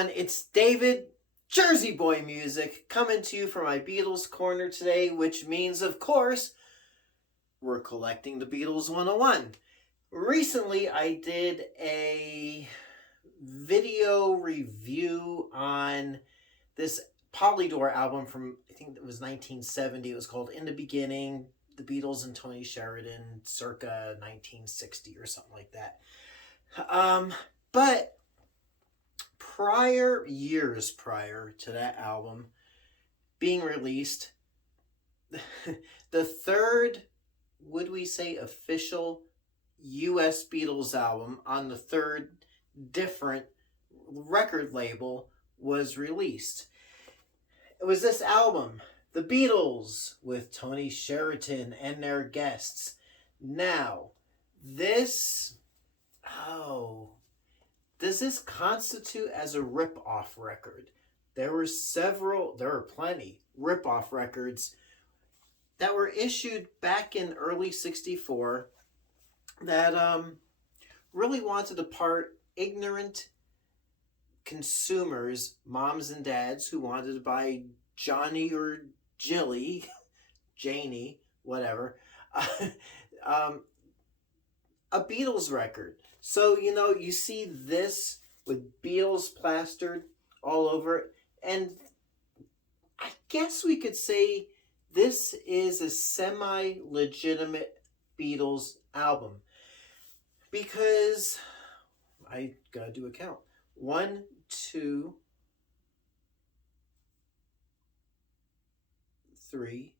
everyone, it's David, Jersey Boy Music, coming to you from my Beatles Corner today, which means, of course, we're collecting the Beatles 101. Recently, I did a video review on this Polydor album from, I think it was 1970. It was called In the Beginning, The Beatles and Tony Sheridan, circa 1960 or something like that. But years prior to that album being released, the third, would we say, official US Beatles album on the third different record label was released. It was this album, The Beatles, with Tony Sheridan and their guests. Now, does this constitute as a rip-off record? There were plenty rip-off records that were issued back in early 64 that really wanted to part ignorant consumers, moms and dads who wanted to buy Johnny or Jilly, Janie, whatever, a Beatles record. So, you see this with Beatles plastered all over it. And I guess we could say this is a semi-legitimate Beatles album. Because I gotta do a count. 1, 2, 3.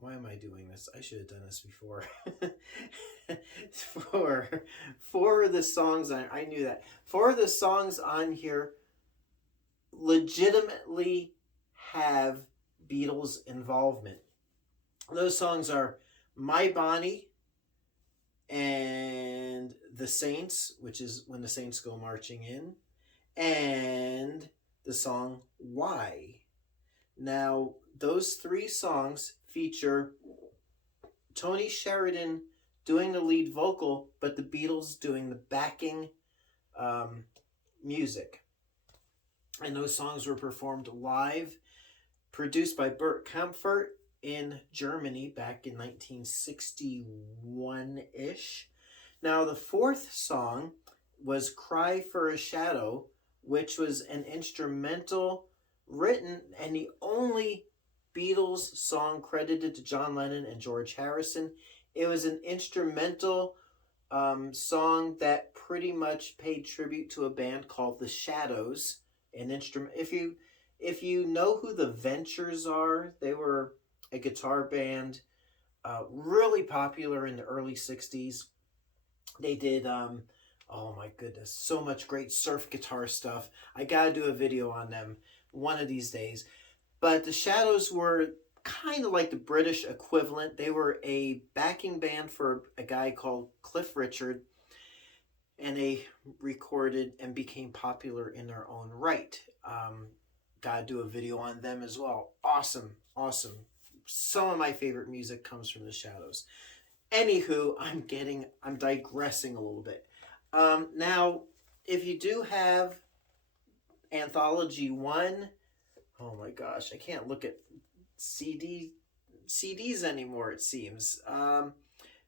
Why am I doing this? I should have done this before. Four of the songs, I knew that. 4 of the songs on here legitimately have Beatles involvement. Those songs are My Bonnie and The Saints, which is When the Saints Go Marching In, and the song Why. Now, those 3 songs feature Tony Sheridan doing the lead vocal, but the Beatles doing the backing music. And those songs were performed live, produced by Bert Kaempfert in Germany back in 1961-ish. Now, the 4th song was Cry for a Shadow, which was an instrumental written and the only Beatles song credited to John Lennon and George Harrison. It was an instrumental song that pretty much paid tribute to a band called The Shadows. An instrument. If you know who the Ventures are, they were a guitar band, really popular in the early 60s. They did, oh my goodness, so much great surf guitar stuff. I gotta do a video on them one of these days. But the Shadows were kind of like the British equivalent. They were a backing band for a guy called Cliff Richard, and they recorded and became popular in their own right. Gotta do a video on them as well. Awesome. Some of my favorite music comes from the Shadows. Anywho, I'm digressing a little bit. Now, if you do have Anthology 1, oh my gosh, I can't look at CDs anymore, it seems.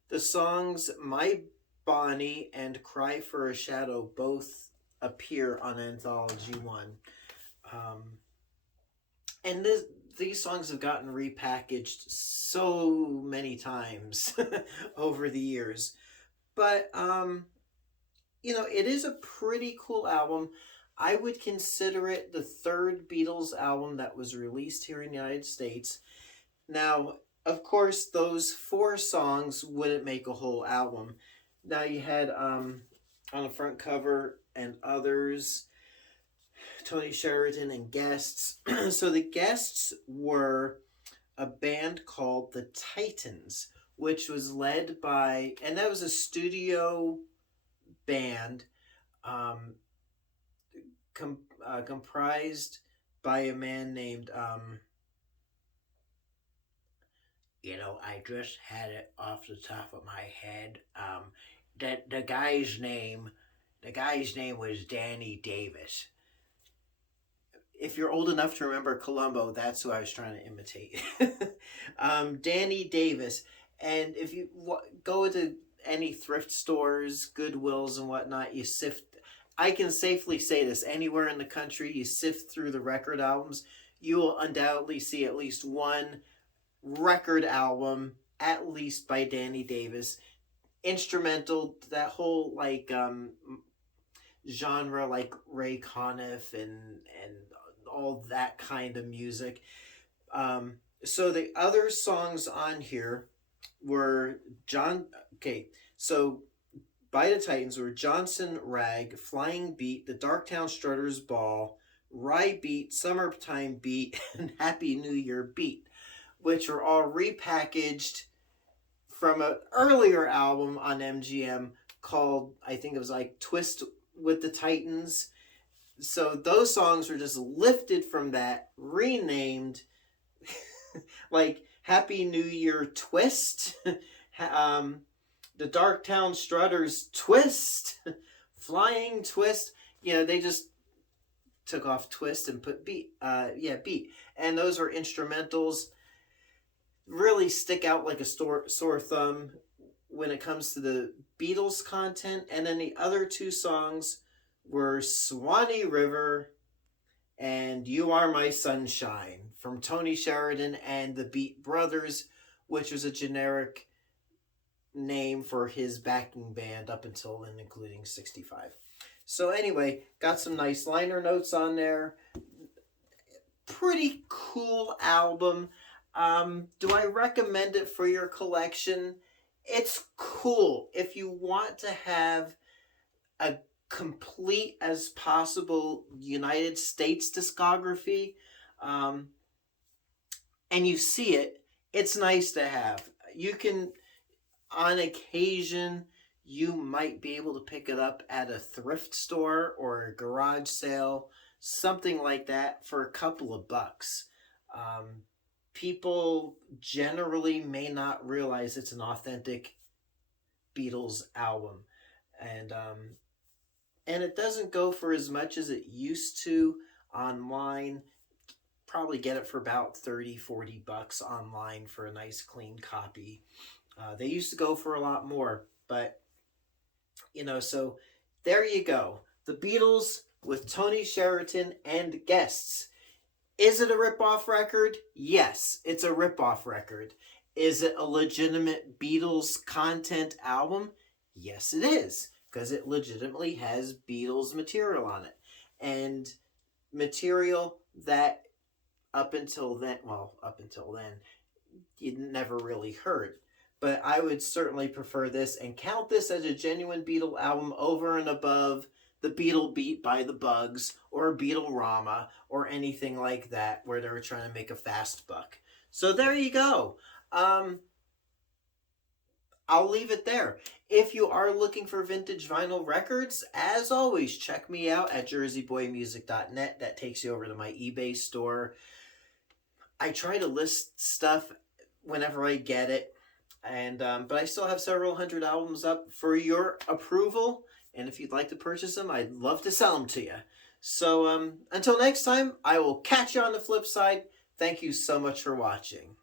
The songs My Bonnie and Cry for a Shadow both appear on Anthology 1. And these songs have gotten repackaged so many times over the years. But, it is a pretty cool album. I would consider it the 3rd Beatles album that was released here in the United States. Now, of course, those 4 songs wouldn't make a whole album. Now, you had on the front cover and others, Tony Sheridan and guests. So the guests were a band called the Titans, which was led by, and that was a studio band comprised by a man named, I just had it off the top of my head. The guy's name was Danny Davis. if you're old enough to remember Columbo, that's who I was trying to imitate. Danny Davis. And if you go to any thrift stores, Goodwills, and whatnot, you sift. I can safely say this: anywhere in the country, you sift through the record albums, you will undoubtedly see at least one record album, at least by Danny Davis, instrumental. That whole like genre, like Ray Conniff and all that kind of music. So the other songs on here were John. Okay, so by the Titans were Johnson Rag, Flying Beat, the Darktown Strutters Ball, Rye Beat, Summertime Beat, and Happy New Year Beat, which were all repackaged from an earlier album on MGM called, I think it was like Twist with the Titans. So those songs were just lifted from that, renamed like Happy New Year Twist, the Darktown Strutters Twist, Flying Twist. You know, they just took off twist and put beat. Beat. And those were instrumentals. Really stick out like a sore thumb when it comes to the Beatles content. And then the other two songs were Swanee River and You Are My Sunshine from Tony Sheridan and the Beat Brothers, which was a generic name for his backing band up until then, including 65. So anyway, got some nice liner notes on there. Pretty cool album. Do I recommend it for your collection? It's cool. If you want to have a complete as possible United States discography, and you see it, it's nice to have. You can, on occasion, you might be able to pick it up at a thrift store or a garage sale, something like that, for a couple of bucks. People generally may not realize it's an authentic Beatles album. And it doesn't go for as much as it used to online. Probably get it for about 30, 40 bucks online for a nice clean copy. They used to go for a lot more, but so there you go. The Beatles with Tony Sheridan and guests. Is it a rip-off record? Yes, it's a rip-off record. Is it a legitimate Beatles content album? Yes, it is, because it legitimately has Beatles material on it. And material that up until then, you never really heard. But I would certainly prefer this and count this as a genuine Beatle album over and above the Beatle Beat by the Bugs or Beatle-Rama or anything like that where they were trying to make a fast buck. So there you go. I'll leave it there. If you are looking for vintage vinyl records, as always, check me out at jerseyboymusic.net. That takes you over to my eBay store. I try to list stuff whenever I get it. But I still have several hundred albums up for your approval. And if you'd like to purchase them, I'd love to sell them to you. So until next time, I will catch you on the flip side. Thank you so much for watching.